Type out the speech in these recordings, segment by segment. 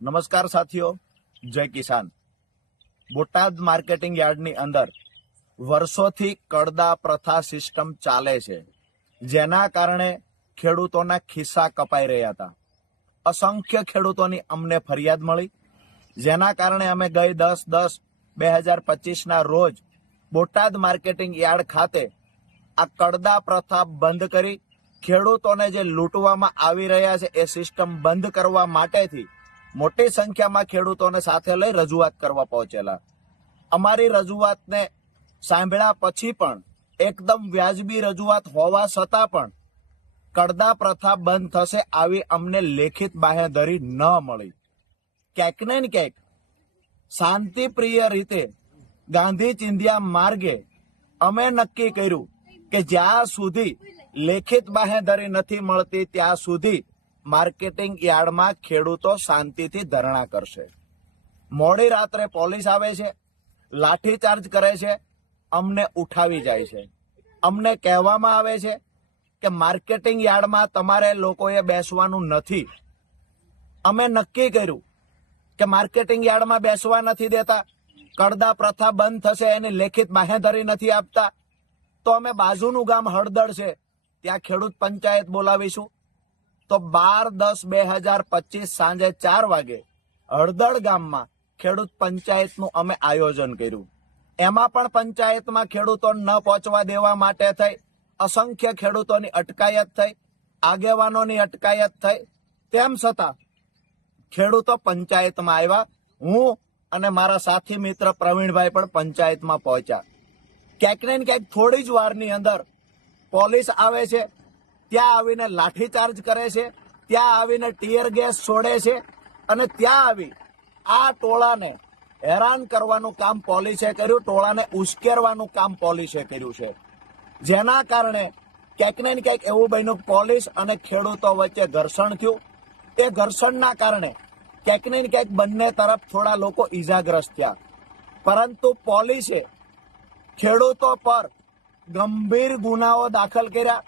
નમસ્કાર સાથીઓ, જય કિસાન। બોટાદ માર્કેટિંગ યાર્ડની અંદર વર્ષોથી કડદા પ્રથા સિસ્ટમ ચાલે છે, જેના કારણે ખેડૂતોના ખિસ્સા કપાઈ રહ્યા હતા। અસંખ્ય ખેડૂતોની અમને ફરિયાદ મળી, જેના કારણે અમે ગઈ 10/10/2025ના રોજ બોટાદ માર્કેટિંગ યાર્ડ ખાતે આ કડદા પ્રથા બંધ કરી ખેડૂતોને જે લૂંટવામાં આવી રહ્યા છે એ સિસ્ટમ બંધ કરવા માટેથી મોટી સંખ્યામાં ખેડૂતોને સાથે લઈ રજૂઆત કરવા પહોંચેલા। અમારી રજૂઆતને સાંભળ્યા પછી પણ એકદમ વ્યાજબી રજૂઆત હોવા છતાં પણ કડદા પ્રથા બંધ થશે આવી અમને લેખિત બાંહેધરી ન મળી। ક્યાંક ને ક્યાંક શાંતિપ્રિય રીતે ગાંધી ચિંધ્યા માર્ગે અમે નક્કી કર્યું કે જ્યાં સુધી લેખિત બાંહેધરી નથી મળતી ત્યાં સુધી માર્કેટિંગ યાર્ડમાં ખેડૂતો શાંતિથી ધરણા કરશે। મોડી રાત્રે પોલીસ આવે છે, લાઠીચાર્જ કરે છે, અમને ઉઠાવી જાય છે। અમને કહેવામાં આવે છે કે માર્કેટિંગ યાર્ડમાં તમારે લોકોએ બેસવાનું નથી। અમે નક્કી કર્યું કે માર્કેટિંગ યાર્ડમાં બેસવા નથી દેતા, કડદા પ્રથા બંધ થશે એની લેખિત બાંહેધરી નથી આપતા, તો અમે બાજુનું ગામ હળદળ છે ત્યાં ખેડૂત પંચાયત બોલાવીશું। તો 12/10/2025 સાંજે 4 વાગે હળદળ ગામમાં ખેડૂત પંચાયતનું અમે આયોજન કર્યું। એમાં પણ પંચાયતમાં ખેડૂતોને ન પહોંચવા દેવા માટે થઈ અસંખ્ય ખેડૂતોની અટકાયત થઈ, આગેવાનોની અટકાયત થઈ। તેમ છતાં ખેડૂતો પંચાયતમાં આવ્યા। હું અને મારા સાથી મિત્ર પ્રવીણભાઈ પણ પંચાયતમાં પહોંચ્યા। ક્યાંક ને ક્યાંક થોડી જ વારની અંદર પોલીસ આવે છે, ત્યાં આવીને લાઠીચાર્જ કરે છે, ત્યાં આવીને ટીયર ગેસ છોડે છે અને ત્યાં આવી આ ટોળાને હેરાન કરવાનું કામ પોલીસે કર્યું, ટોળાને ઉશ્કેરવાનું કામ પોલીસે કર્યું છે। જેના કારણે ક્યાંક ને ક્યાંક એવું બન્યું પોલીસ અને ખેડૂતો વચ્ચે ઘર્ષણ થયું। એ ઘર્ષણના કારણે ક્યાંક ને ક્યાંક બંને તરફ થોડા લોકો ઈજાગ્રસ્ત થયા, પરંતુ પોલીસે ખેડૂતો પર ગંભીર ગુનાઓ દાખલ કર્યા,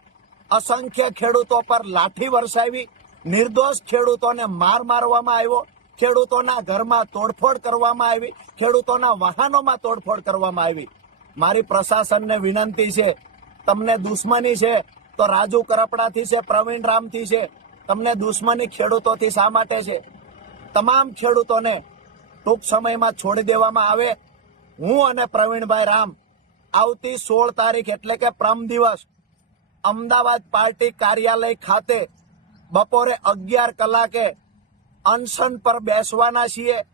અસંખ્ય ખેડૂતો પર લાઠી વરસાવી, નિર્દોષ ખેડૂતોને મારવામાં આવ્યો, ખેડૂતોના ઘરમાં તોડફોડ કરવામાં આવી, ખેડૂતોના વાહનોમાં તોડફોડ કરવામાં આવી। મારી પ્રશાસનને વિનંતી છે, તમને દુશ્મની છે તો રાજુ કરપડાથી છે, પ્રવીણ રામથી છે, તમને દુશ્મની ખેડૂતોથી શા માટે છે? તમામ ખેડૂતોને ટૂંક સમયમાં છોડી દેવામાં આવે। હું અને પ્રવીણભાઈ રામ આવતી 16 તારીખ એટલે કે પરમ દિવસ અમદાવાદ પાર્ટી કાર્યાલય ખાતે બપોરે 11 કલાકે અનશન પર બેસવાના છીએ।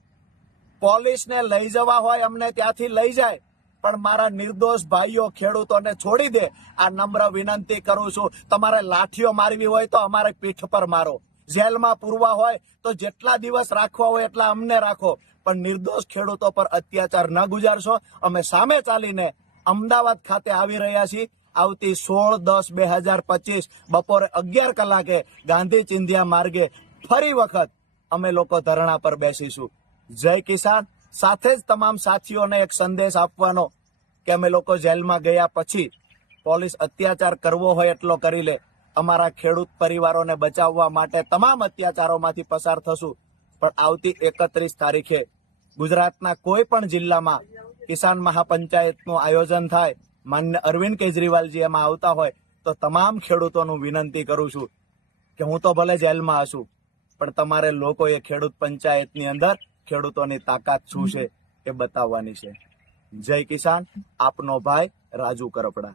પોલીસને લઈ જવા હોય અમને ત્યાંથી લઈ જાય, પણ મારા નિર્દોષ ભાઈઓ ખેડૂતોને છોડી દે આ નમ્ર વિનંતી કરું છું। તમારે લાઠીઓ મારવી હોય તો અમારે પીઠ પર મારો, જેલમાં પૂરવા હોય તો જેટલા દિવસ રાખવા હોય એટલા અમને રાખો, પણ નિર્દોષ ખેડૂતો પર અત્યાચાર ન ગુજારશો। અમે સામે ચાલીને અમદાવાદ ખાતે આવી રહ્યા છીએ। આવતી 16/10/2025 બપોરે 11 કલાકે ગાંધી ચિંધ્યા માર્ગે ફરી વખત અમે લોકો ધરણા પર બેસીશું। જય કિસાન। સાથે જ તમામ સાથીઓને એક સંદેશ આપવાનો કે અમે લોકો જેલમાં ગયા પછી પોલીસ અત્યાચાર કરવો હોય એટલો કરી લે, અમારા ખેડૂત પરિવારોને બચાવવા માટે તમામ અત્યાચારોમાંથી પસાર થશું, પણ આવતી 31 તારીખે ગુજરાતના કોઈ પણ જિલ્લામાં કિસાન મહાપંચાયતનું આયોજન થાય, માન્ય અરવિંદ કેજરીવાલજી એમાં આવતા હોય તો તમામ ખેડૂતોનું વિનંતી કરું છું કે હું તો ભલે જેલમાં હશું, પણ તમારે લોકોએ ખેડૂત પંચાયતની અંદર ખેડૂતોની તાકાત શું છે એ બતાવવાની છે। જય કિસાન। આપનો ભાઈ રાજુ કરપડા।